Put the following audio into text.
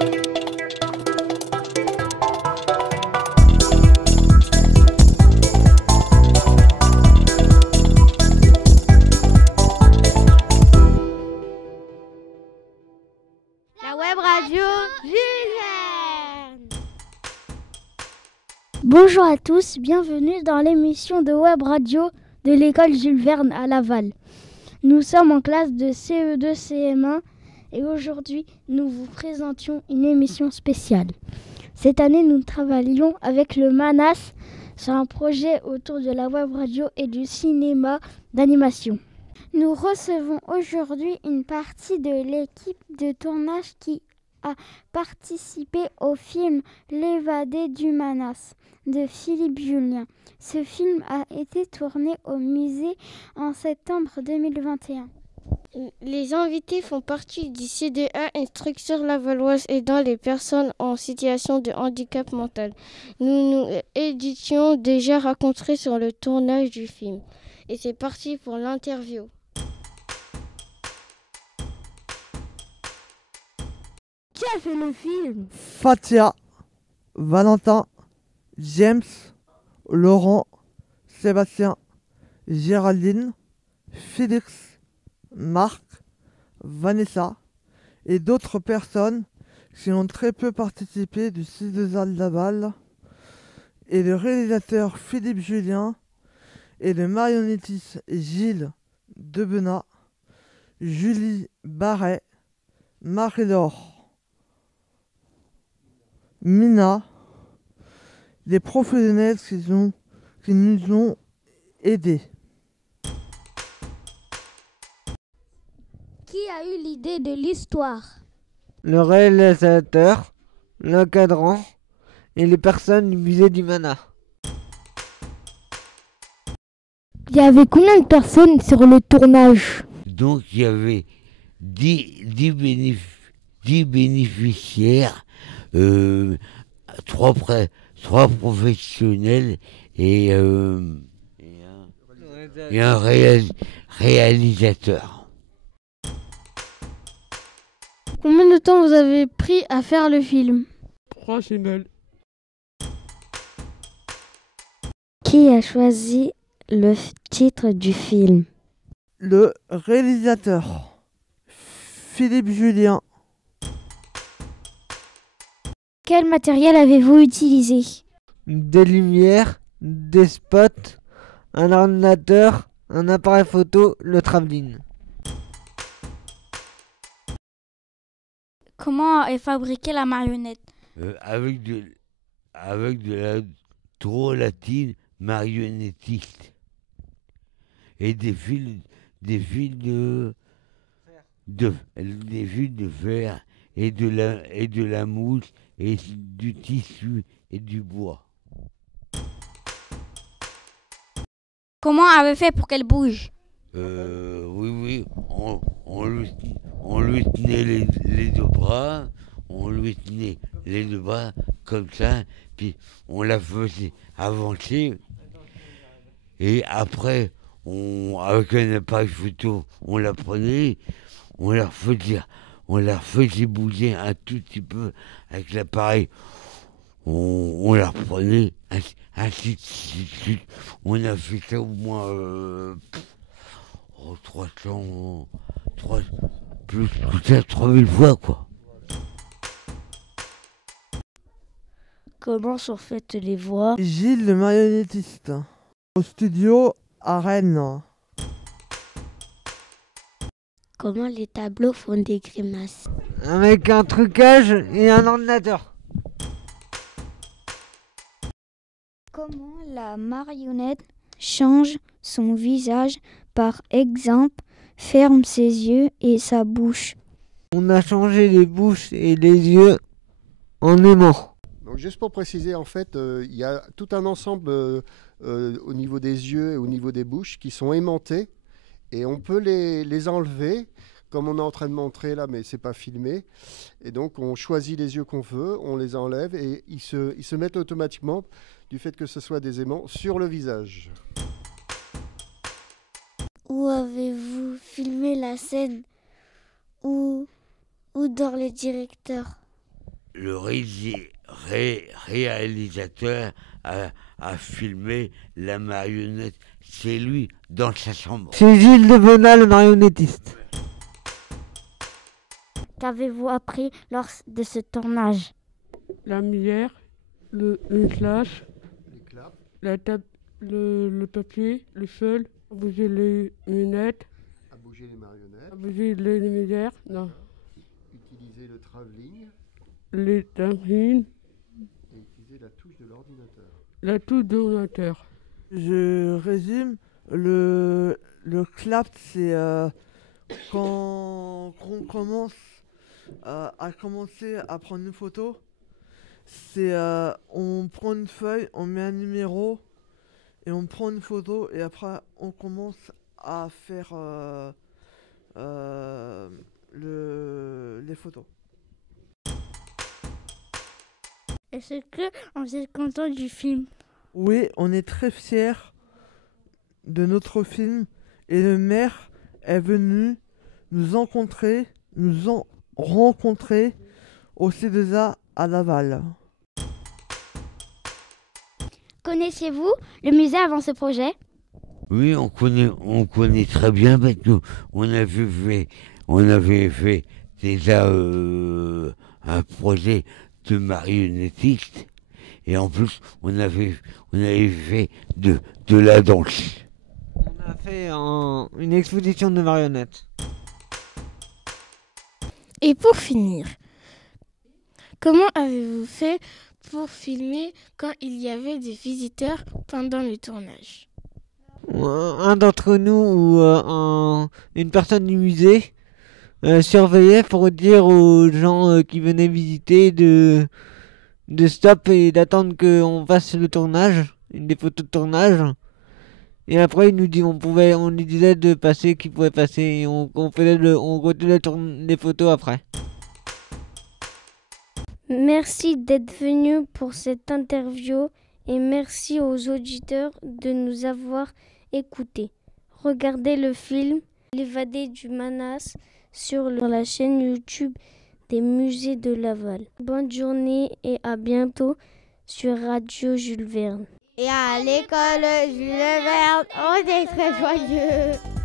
La web radio Jules Verne. Bonjour à tous, bienvenue dans l'émission de web radio de l'école Jules Verne à Laval. Nous sommes en classe de CE2 CM1 et aujourd'hui nous vous présentions une émission spéciale. Cette année nous travaillions avec le MANAS sur un projet autour de la web radio et du cinéma d'animation. Nous recevons aujourd'hui une partie de l'équipe de tournage qui a participé au film L'évadé du Manas de Philippe Julien. Ce film a été tourné au musée en septembre 2021. Les invités font partie du CDA Instructeurs Lavalloise aidant les personnes en situation de handicap mental. Nous étions déjà rencontrés sur le tournage du film. Et c'est parti pour l'interview. Qui a fait le film ? Fatia, Valentin, James, Laurent, Sébastien, Géraldine, Félix, Marc, Vanessa et d'autres personnes qui ont très peu participé du CIDESA de Laval et le réalisateur Philippe Julien et le marionnettiste Gilles Debenat, Julie Barret, Marie-Laure, Mina, les professionnels qui nous ont aidés. Qui a eu l'idée de l'histoire ? Le réalisateur, l'encadrant et les personnes du musée du Mana. Il y avait combien de personnes sur le tournage ? Donc il y avait 10 bénéficiaires, 3 professionnels et un réalisateur. Combien de temps vous avez pris à faire le film ? 3 semaines. Qui a choisi le titre du film ? Le réalisateur Philippe Julien. Quel matériel avez-vous utilisé ? Des lumières, des spots, un ordinateur, un appareil photo, le travelling. Comment est fabriquée la marionnette ? Avec de la drôlatine marionnettiste et des fils de fer et de la mousse et du tissu et du bois. Comment avez-vous fait pour qu'elle bouge ? Oui, on lui tenait les deux bras, comme ça, puis on la faisait avancer, et après, avec un appareil photo, on la prenait, on la faisait bouger un tout petit peu avec l'appareil, on la reprenait, ainsi de suite. On a fait ça au moins 3000 fois, quoi. Comment sont faites les voix ? Gilles le marionnettiste. Au studio à Rennes. Comment les tableaux font des grimaces ? Avec un trucage et un ordinateur. Comment la marionnette change son visage, par exemple, ferme ses yeux et sa bouche. On a changé les bouches et les yeux en aimant. Donc juste pour préciser, en fait, il y a tout un ensemble au niveau des yeux et au niveau des bouches qui sont aimantés et on peut les enlever comme on est en train de montrer là, mais c'est pas filmé. Et donc on choisit les yeux qu'on veut, on les enlève et ils se mettent automatiquement, du fait que ce soit des aimants, sur le visage. Où avez-vous filmé la scène ou dans les directeurs ? le réalisateur a filmé la marionnette. C'est lui dans sa chambre. C'est Gilles de Venat, le marionnettiste. Qu'avez-vous appris lors de ce tournage? La lumière, le flash, Les claps. le papier, le sol, à bouger les lunettes, À bouger les marionnettes. à bouger les lumières, non, Utiliser le travelling les tambourines, et utiliser la touche de l'ordinateur. la touche d'ordinateur. Je résume, le clap, c'est quand on commence à commencer à prendre une photo. C'est on prend une feuille, on met un numéro et on prend une photo et après on commence à faire les photos. Est-ce que vous êtes content du film? Oui, on est très fiers de notre film et le maire est venu nous rencontrer au C2A à Laval. Connaissiez-vous le musée avant ce projet? Oui, on connaît très bien parce qu'on avait fait déjà un projet de marionnettiste et en plus on avait fait de la danse. On a fait une exposition de marionnettes. Et pour finir, comment avez-vous fait pour filmer quand il y avait des visiteurs pendant le tournage? Un d'entre nous ou une personne du musée surveillait pour dire aux gens qui venaient visiter de stop et d'attendre qu'on fasse le tournage, des photos de tournage. Et après, on lui disait de passer, qu'il pouvait passer, et on continuait les photos après. Merci d'être venu pour cette interview et merci aux auditeurs de nous avoir écoutés. Regardez le film L'évadé du Manas sur la chaîne YouTube des musées de Laval. Bonne journée et à bientôt sur Radio Jules Verne. Et à l'école Jules Verne, on est très joyeux.